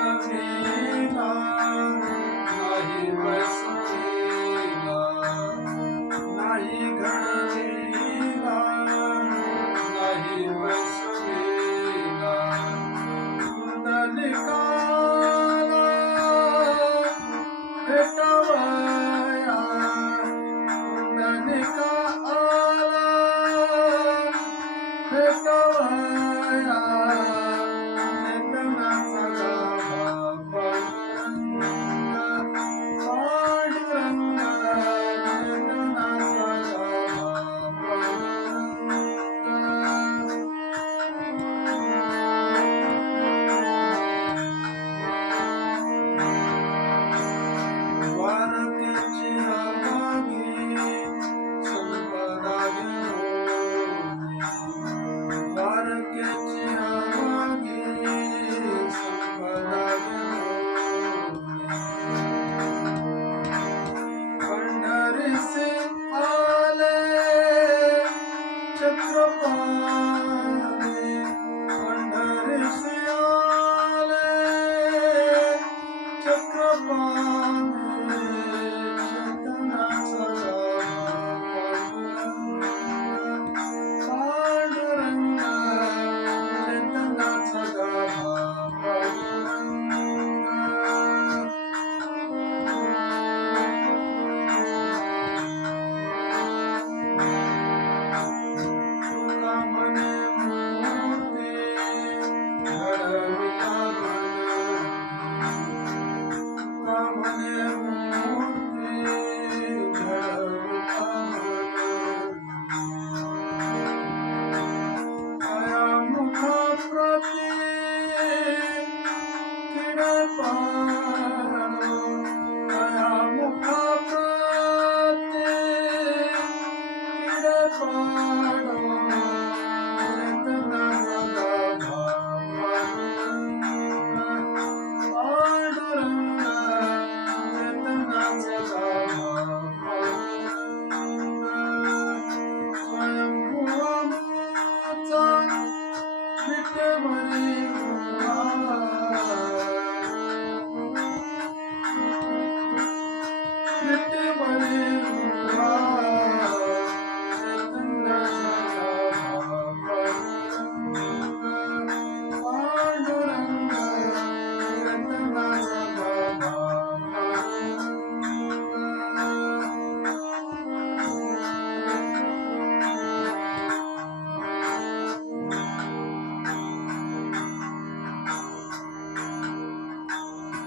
घडविला नाही बसविला नाही घडविला नाही बसविला पुंडलिकाला भेटवया पुंडलिका आला भेटवया चेतनाचा गाभा पांडुरंग चेतनाचा गाभा द्वारकेची आवागी संपदा घेऊन द्वारकेची आवागी संपदा घेऊन पंढरीसे आले चक्रपाणी पंढरीसे आले चक्रपाणी चेतनाचा गाभा पांडुरंग चेतनाचा गाभा तुका म्हणे मूर्ती घडविला तुका म्हणे मूर्ती घडविला कया मुखाप्रती किड पाडो कया मुखाप्रती किड पाडो चेतनाचा गाभा पांडुरंग चेतनाचा गाभा स्वयंभूचा विठ्ठलमणी उभा